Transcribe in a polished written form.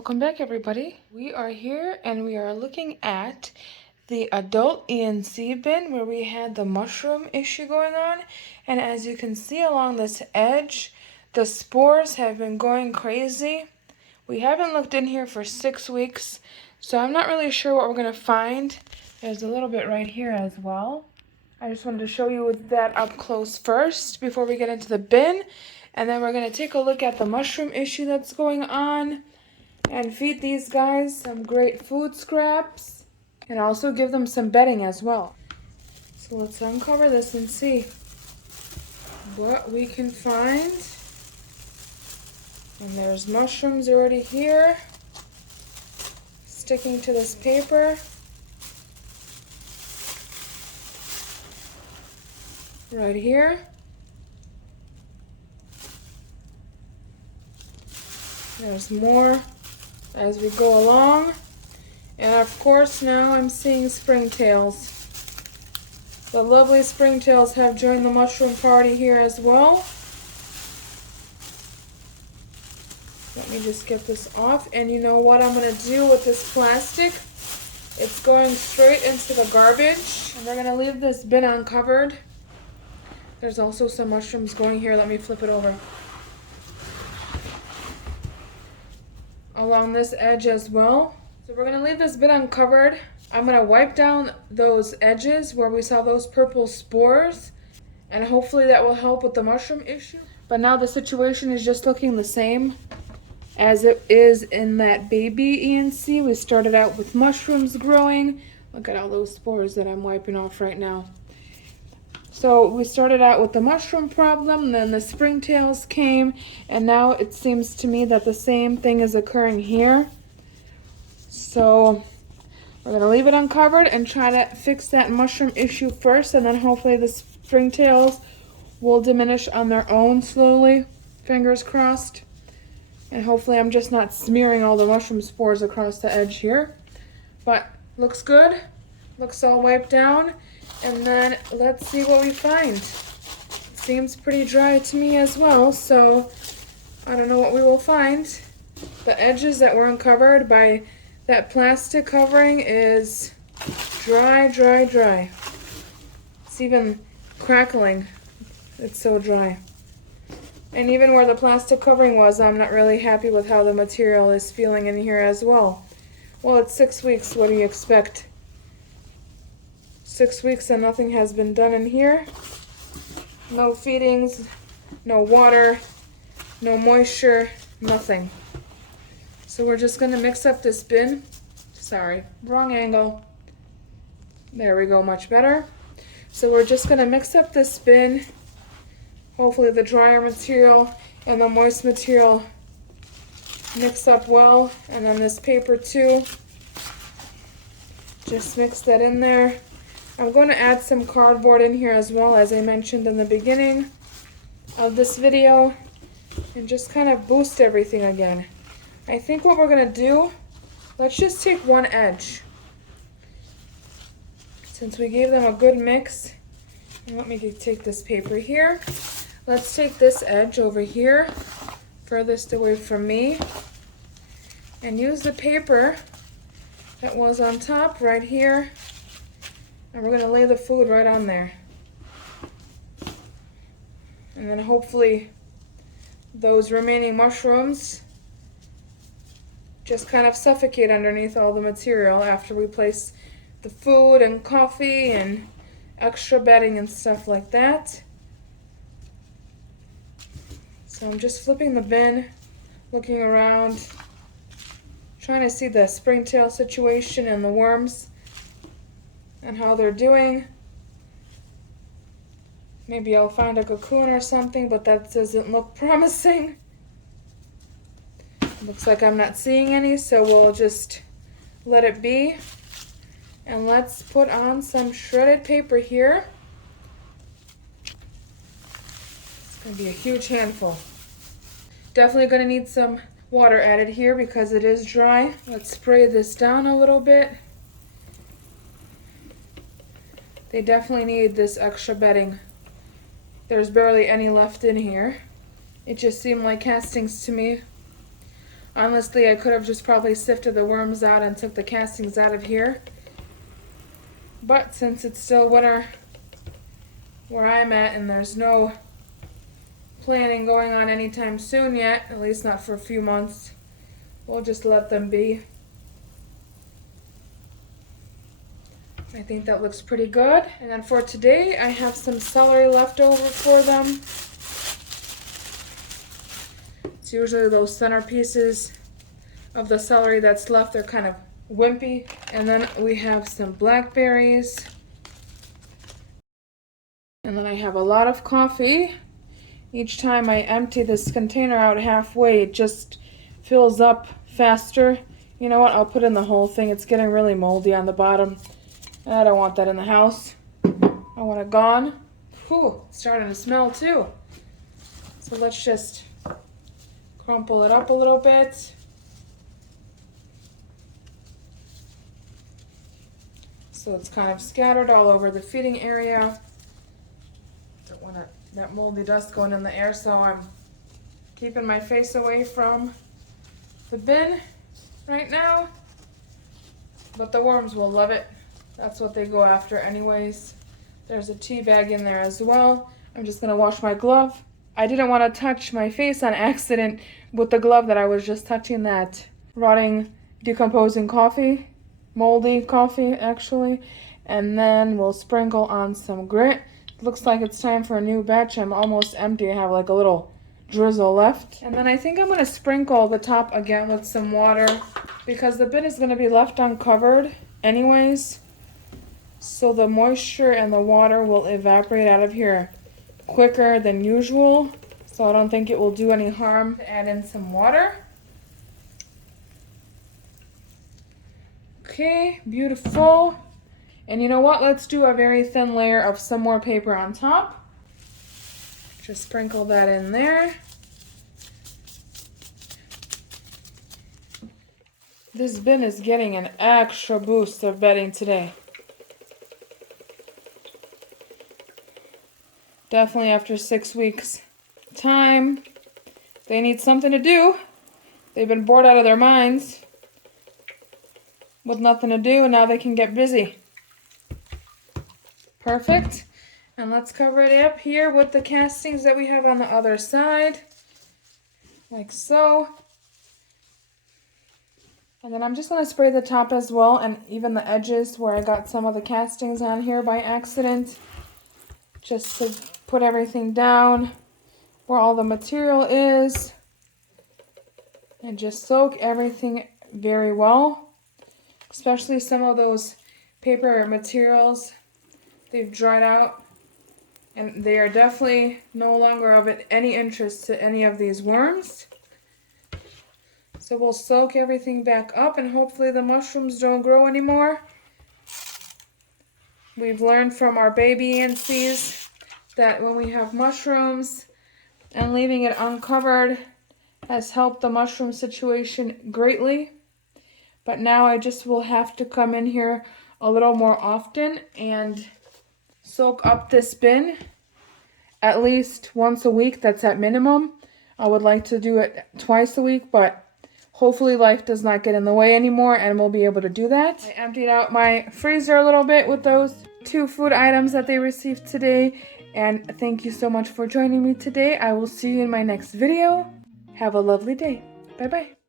Welcome back, everybody. We are here and we are looking at the adult ENC bin where we had the mushroom issue going on. And as you can see along this edge, the spores have been going crazy. We haven't looked in here for 6 weeks, so I'm not really sure what we're going to find. There's a little bit right here as well. I just wanted to show you that up close first before we get into the bin. And then we're going to take a look at the mushroom issue that's going on and feed these guys some great food scraps and also give them some bedding as well. So let's uncover this and see what we can find. And there's mushrooms already here, sticking to this paper. Right here. There's more as we go along. And of course now I'm seeing springtails. The lovely springtails have joined the mushroom party here as well. Let me just get this off. And you know what I'm going to do with this plastic? It's going straight into the garbage. And we're going to leave this bin uncovered. There's also some mushrooms going here. Let me flip it over. Along this edge as well. So we're going to leave this bin uncovered. I'm going to wipe down those edges where we saw those purple spores, and hopefully that will help with the mushroom issue. But now the situation is just looking the same as it is in that baby ENC. We started out with mushrooms growing. Look at all those spores that I'm wiping off right now. So we started out with the mushroom problem, then the springtails came, and now it seems to me that the same thing is occurring here. So we're going to leave it uncovered and try to fix that mushroom issue first, and then hopefully the springtails will diminish on their own slowly. Fingers crossed. And hopefully I'm just not smearing all the mushroom spores across the edge here. But looks good. Looks all wiped down. And then let's see what we find. It seems pretty dry to me as well, so I don't know what we will find. The edges that were uncovered by that plastic covering is dry, dry, dry. It's even crackling. It's so dry. And even where the plastic covering was, I'm not really happy with how the material is feeling in here as well. Well, it's 6 weeks. What do you expect? 6 weeks and nothing has been done in here. No feedings, no water, no moisture, nothing. So we're just going to mix up this bin. Sorry, wrong angle. There we go, much better. So we're just going to mix up this bin. Hopefully the drier material and the moist material mix up well. And then this paper too. Just mix that in there. I'm going to add some cardboard in here as well, as I mentioned in the beginning of this video, and just kind of boost everything again. I think what we're going to do, let's just take one edge. Since we gave them a good mix, and let me take this paper here. Let's take this edge over here, furthest away from me, and use the paper that was on top right here. And we're going to lay the food right on there. And then hopefully those remaining mushrooms just kind of suffocate underneath all the material after we place the food and coffee and extra bedding and stuff like that. So I'm just flipping the bin, looking around, trying to see the springtail situation and the worms and how they're doing. Maybe I'll find a cocoon or something, but that doesn't look promising. Looks like I'm not seeing any, so we'll just let it be. And let's put on some shredded paper here. It's going to be a huge handful. Definitely going to need some water added here because it is dry. Let's spray this down a little bit. They definitely need this extra bedding. There's barely any left in here. It just seemed like castings to me. Honestly, I could have just probably sifted the worms out and took the castings out of here. But since it's still winter where I'm at and there's no planning going on anytime soon yet, at least not for a few months, we'll just let them be. I think that looks pretty good. And then for today, I have some celery left over for them. It's usually those centerpieces of the celery that's left. They're kind of wimpy. And then we have some blackberries. And then I have a lot of coffee. Each time I empty this container out halfway, it just fills up faster. You know what? I'll put in the whole thing. It's getting really moldy on the bottom. And I don't want that in the house. I want it gone. Whew, it's starting to smell too. So let's just crumple it up a little bit. So it's kind of scattered all over the feeding area. Don't want that moldy dust going in the air, so I'm keeping my face away from the bin right now. But the worms will love it. That's what they go after anyways. There's a tea bag in there as well. I'm just gonna wash my glove. I didn't want to touch my face on accident with the glove that I was just touching, that rotting, decomposing coffee. Moldy coffee, actually. And then we'll sprinkle on some grit. Looks like it's time for a new batch. I'm almost empty. I have like a little drizzle left. And then I think I'm going to sprinkle the top again with some water because the bin is going to be left uncovered anyways. So the moisture and the water will evaporate out of here quicker than usual. So I don't think it will do any harm to add in some water. Okay, beautiful. And you know what? Let's do a very thin layer of some more paper on top. Just sprinkle that in there. This bin is getting an extra boost of bedding today. Definitely after 6 weeks time. They need something to do. They've been bored out of their minds with nothing to do, and now they can get busy. Perfect. And let's cover it up here with the castings that we have on the other side. Like so. And then I'm just going to spray the top as well, and even the edges where I got some of the castings on here by accident. Just to put everything down where all the material is. And just soak everything very well. Especially some of those paper materials. They've dried out. And they are definitely no longer of any interest to any of these worms. So we'll soak everything back up and hopefully the mushrooms don't grow anymore. We've learned from our baby ENCs that when we have mushrooms and leaving it uncovered has helped the mushroom situation greatly. But now I just will have to come in here a little more often and soak up this bin at least once a week. That's at minimum. I would like to do it twice a week, but hopefully life does not get in the way anymore and we'll be able to do that. I emptied out my freezer a little bit with those 2 food items that they received today. And thank you so much for joining me today. I will see you in my next video. Have a lovely day. Bye-bye.